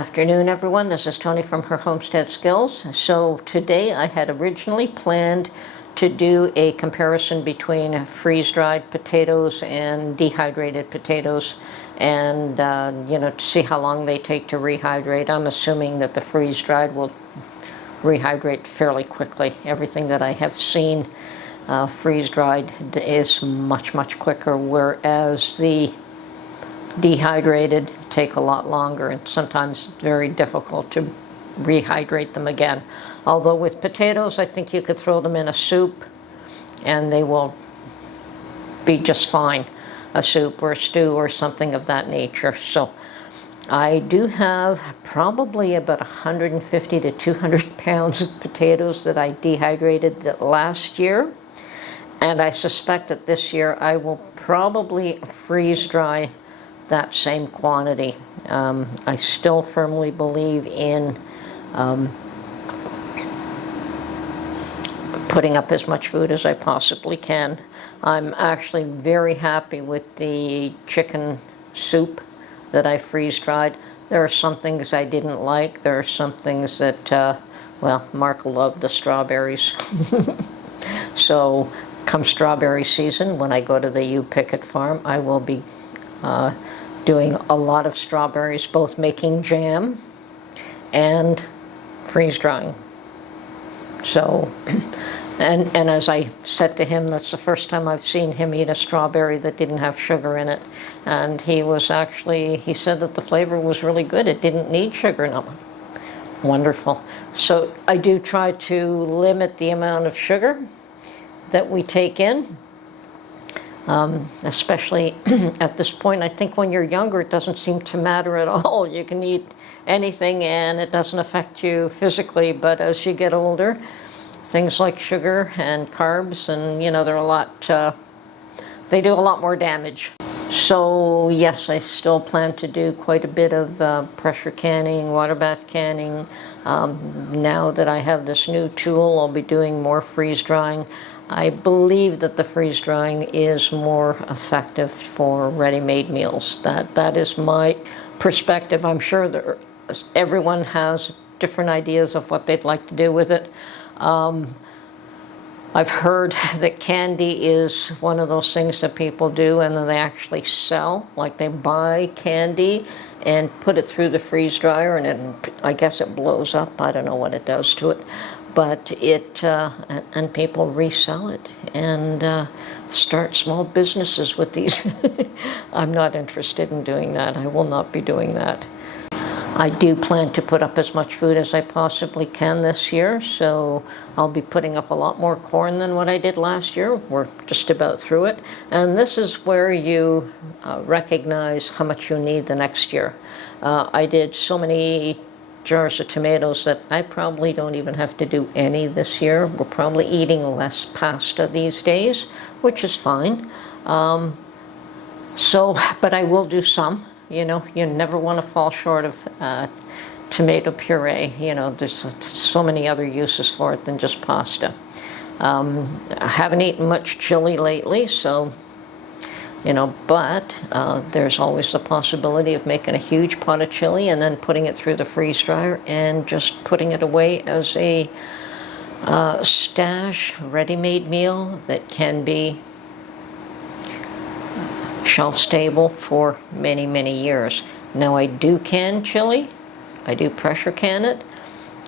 afternoon, everyone. This is Tony from Her Homestead Skills. So today I had originally planned to do a comparison between freeze-dried potatoes and dehydrated potatoes, and to see how long they take to rehydrate. I'm assuming that the freeze-dried will rehydrate fairly quickly. Everything that I have seen freeze-dried is much quicker, whereas the dehydrated take a lot longer and sometimes very difficult to rehydrate them again. Although with potatoes, I think you could throw them in a soup and they will be just fine. A soup or a stew or something of that nature. So I do have probably about 150 to 200 pounds of potatoes that I dehydrated last year. And I suspect that this year I will probably freeze dry that same quantity. I still firmly believe in putting up as much food as I possibly can. I'm actually very happy with the chicken soup that I freeze-dried. There are some things I didn't like. There are some things that, well, Mark loved the strawberries. So come strawberry season, when I go to the U Pickett farm, I will be doing a lot of strawberries, both making jam and freeze-drying. So, and as I said to him, that's the first time I've seen him eat a strawberry that didn't have sugar in it. And he said that the flavor was really good. It didn't need sugar in it. Wonderful. So I do try to limit the amount of sugar that we take in. Especially at this point. I think when you're younger, it doesn't seem to matter at all. You can eat anything and it doesn't affect you physically, but as you get older, things like sugar and carbs, and they're a lot, they do a lot more damage. So yes, I still plan to do quite a bit of pressure canning, water bath canning. Now that I have this new tool, I'll be doing more freeze drying. I believe that the freeze drying is more effective for ready-made meals. That is my perspective. I'm sure everyone has different ideas of what they'd like to do with it. I've heard that candy is one of those things that people do and then they actually sell. Like they buy candy and put it through the freeze dryer and I guess it blows up. I don't know what it does to it. But and people resell it and start small businesses with these. I'm not interested in doing that. I will not be doing that. I do plan to put up as much food as I possibly can this year, so I'll be putting up a lot more corn than what I did last year. We're just about through it. And this is where you recognize how much you need the next year. I did so many jars of tomatoes that I probably don't even have to do any this year. We're probably eating less pasta these days, which is fine. But I will do some. You never want to fall short of tomato puree. There's so many other uses for it than just pasta. I haven't eaten much chili lately, so but there's always the possibility of making a huge pot of chili and then putting it through the freeze dryer and just putting it away as a stash ready-made meal that can be shelf stable for many years. Now I do can chili, I do pressure can it,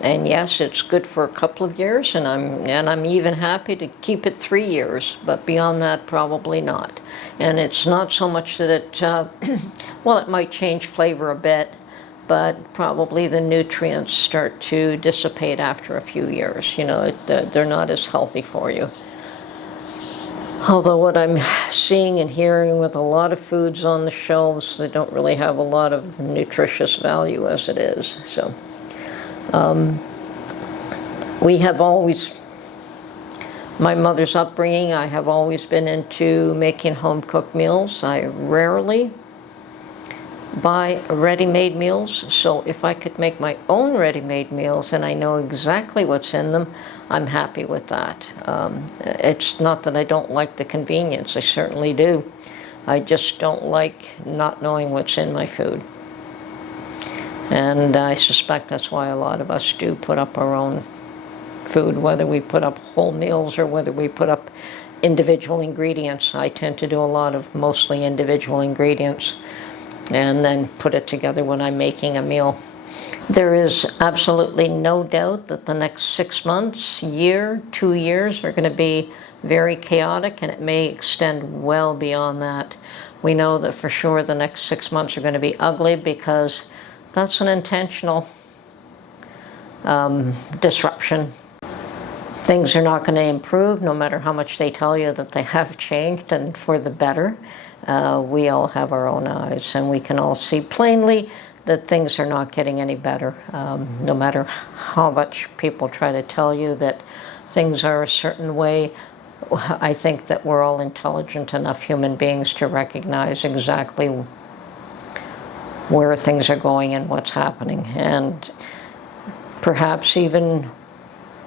and yes, it's good for a couple of years, and I'm even happy to keep it 3 years, but beyond that, probably not. And it's not so much that it, well, it might change flavor a bit, but probably the nutrients start to dissipate after a few years. They're not as healthy for you. Although what I'm seeing and hearing with a lot of foods on the shelves, they don't really have a lot of nutritious value as it is. So we have always, my mother's upbringing, I have always been into making home-cooked meals. I rarely buy ready-made meals, so if I could make my own ready-made meals and I know exactly what's in them, I'm happy with that. It's not that I don't like the convenience, I certainly do. I just don't like not knowing what's in my food. And I suspect that's why a lot of us do put up our own food, whether we put up whole meals or whether we put up individual ingredients. I tend to do a lot of mostly individual ingredients and then put it together when I'm making a meal. There is absolutely no doubt that the next 6 months, year, 2 years are going to be very chaotic, and it may extend well beyond that. We know that for sure the next 6 months are going to be ugly because that's an intentional disruption. Things are not going to improve no matter how much they tell you that they have changed and for the better. We all have our own eyes, and we can all see plainly that things are not getting any better. No matter how much people try to tell you that things are a certain way, I think that we're all intelligent enough human beings to recognize exactly where things are going and what's happening. And perhaps even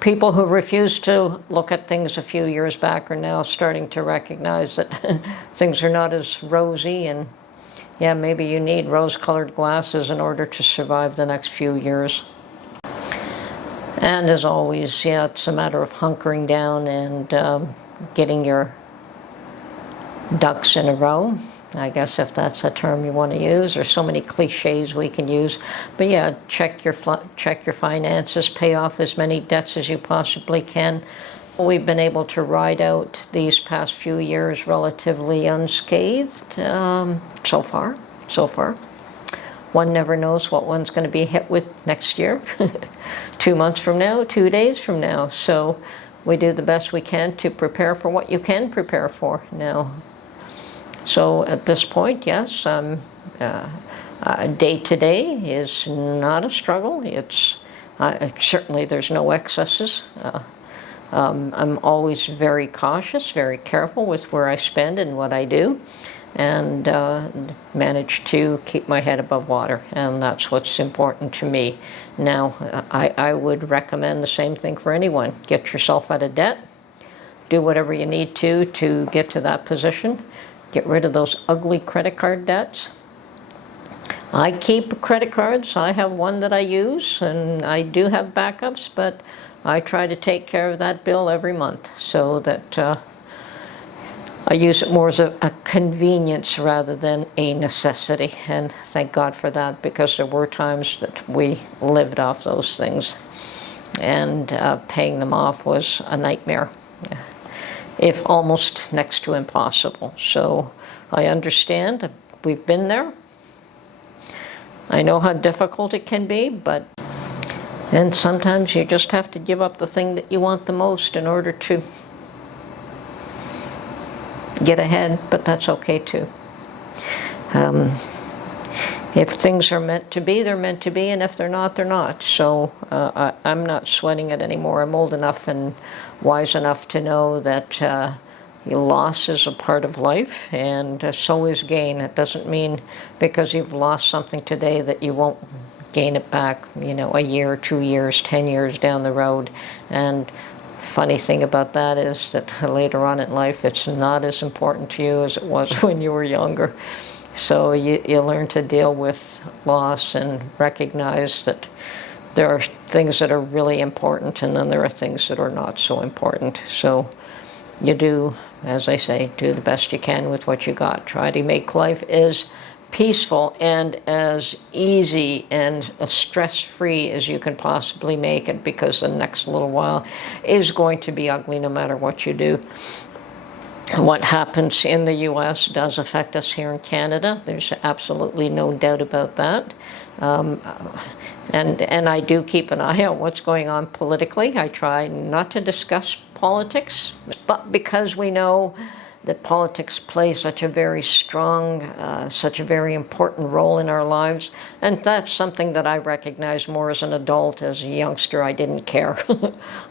people who refused to look at things a few years back are now starting to recognize that things are not as rosy, and yeah, maybe you need rose-colored glasses in order to survive the next few years. And as always, yeah, it's a matter of hunkering down and getting your ducks in a row. I guess if that's a term you want to use. There's so many cliches we can use. But yeah, check your finances, pay off as many debts as you possibly can. We've been able to ride out these past few years relatively unscathed so far. One never knows what one's going to be hit with next year, 2 months from now, 2 days from now. So we do the best we can to prepare for what you can prepare for now. So at this point, yes, day to day is not a struggle. It's certainly there's no excesses. I'm always very cautious, very careful with where I spend and what I do, and manage to keep my head above water, and that's what's important to me. Now, I would recommend the same thing for anyone. Get yourself out of debt. Do whatever you need to get to that position. Get rid of those ugly credit card debts. I keep credit cards. I have one that I use, and I do have backups, but I try to take care of that bill every month so that I use it more as a convenience rather than a necessity. And thank God for that, because there were times that we lived off those things, and paying them off was a nightmare, if almost next to impossible. So I understand. We've been there. I know how difficult it can be, and sometimes you just have to give up the thing that you want the most in order to get ahead, but that's okay too. If things are meant to be, they're meant to be, and if they're not, they're not. So I'm not sweating it anymore. I'm old enough and wise enough to know that loss is a part of life, and so is gain. It doesn't mean because you've lost something today that you won't gain it back, a year, 2 years, 10 years down the road. And funny thing about that is that later on in life, it's not as important to you as it was when you were younger. So you learn to deal with loss and recognize that there are things that are really important, and then there are things that are not so important. So you do, as I say, do the best you can with what you got. Try to make life as peaceful and as easy and as stress-free as you can possibly make it, because the next little while is going to be ugly no matter what you do. What happens in the U.S. does affect us here in Canada. There's absolutely no doubt about that. And I do keep an eye on what's going on politically. I try not to discuss politics, but because we know that politics play such a very strong, such a very important role in our lives, and that's something that I recognize more as an adult. As a youngster, I didn't care.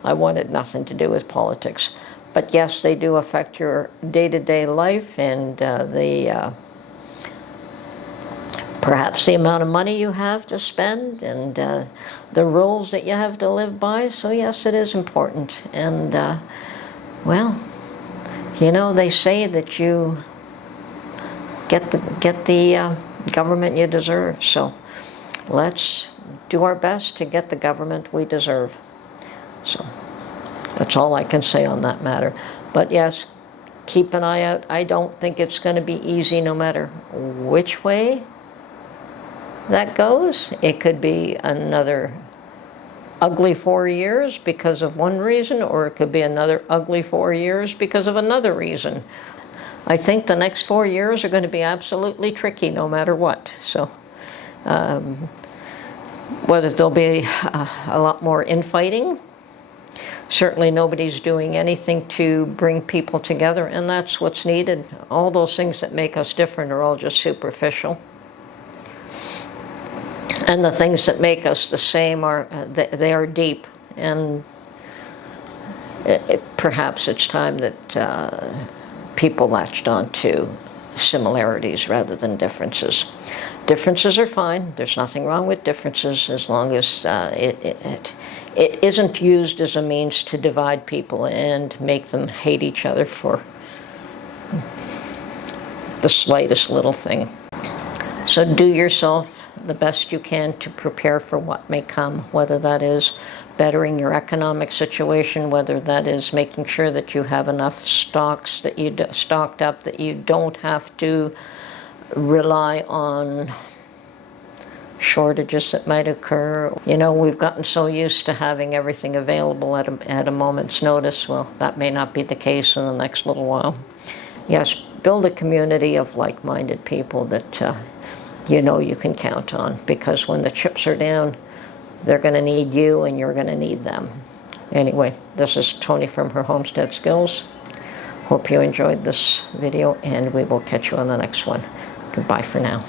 I wanted nothing to do with politics. But yes, they do affect your day-to-day life, and perhaps the amount of money you have to spend, and the rules that you have to live by. So yes, it is important. And well, they say that you get the government you deserve. So let's do our best to get the government we deserve. So that's all I can say on that matter. But yes, keep an eye out. I don't think it's going to be easy no matter which way that goes. It could be another ugly 4 years because of one reason, or it could be another ugly 4 years because of another reason. I think the next 4 years are going to be absolutely tricky no matter what. So whether there'll be a lot more infighting, certainly nobody's doing anything to bring people together, and that's what's needed. All those things that make us different are all just superficial. And the things that make us the same are, they are deep, and perhaps it's time that people latched on to similarities rather than differences. Differences are fine. There's nothing wrong with differences as long as it isn't used as a means to divide people and make them hate each other for the slightest little thing. So do yourself the best you can to prepare for what may come, whether that is bettering your economic situation, whether that is making sure that you have enough stocks that you stocked up, that you don't have to rely on shortages that might occur. You know, we've gotten so used to having everything available at a moment's notice. Well, that may not be the case in the next little while. Yes, build a community of like-minded people that you know you can count on, because when the chips are down, they're going to need you and you're going to need them. Anyway, this is Tony from Her Homestead Skills. Hope you enjoyed this video, and we will catch you on the next one. Goodbye for now.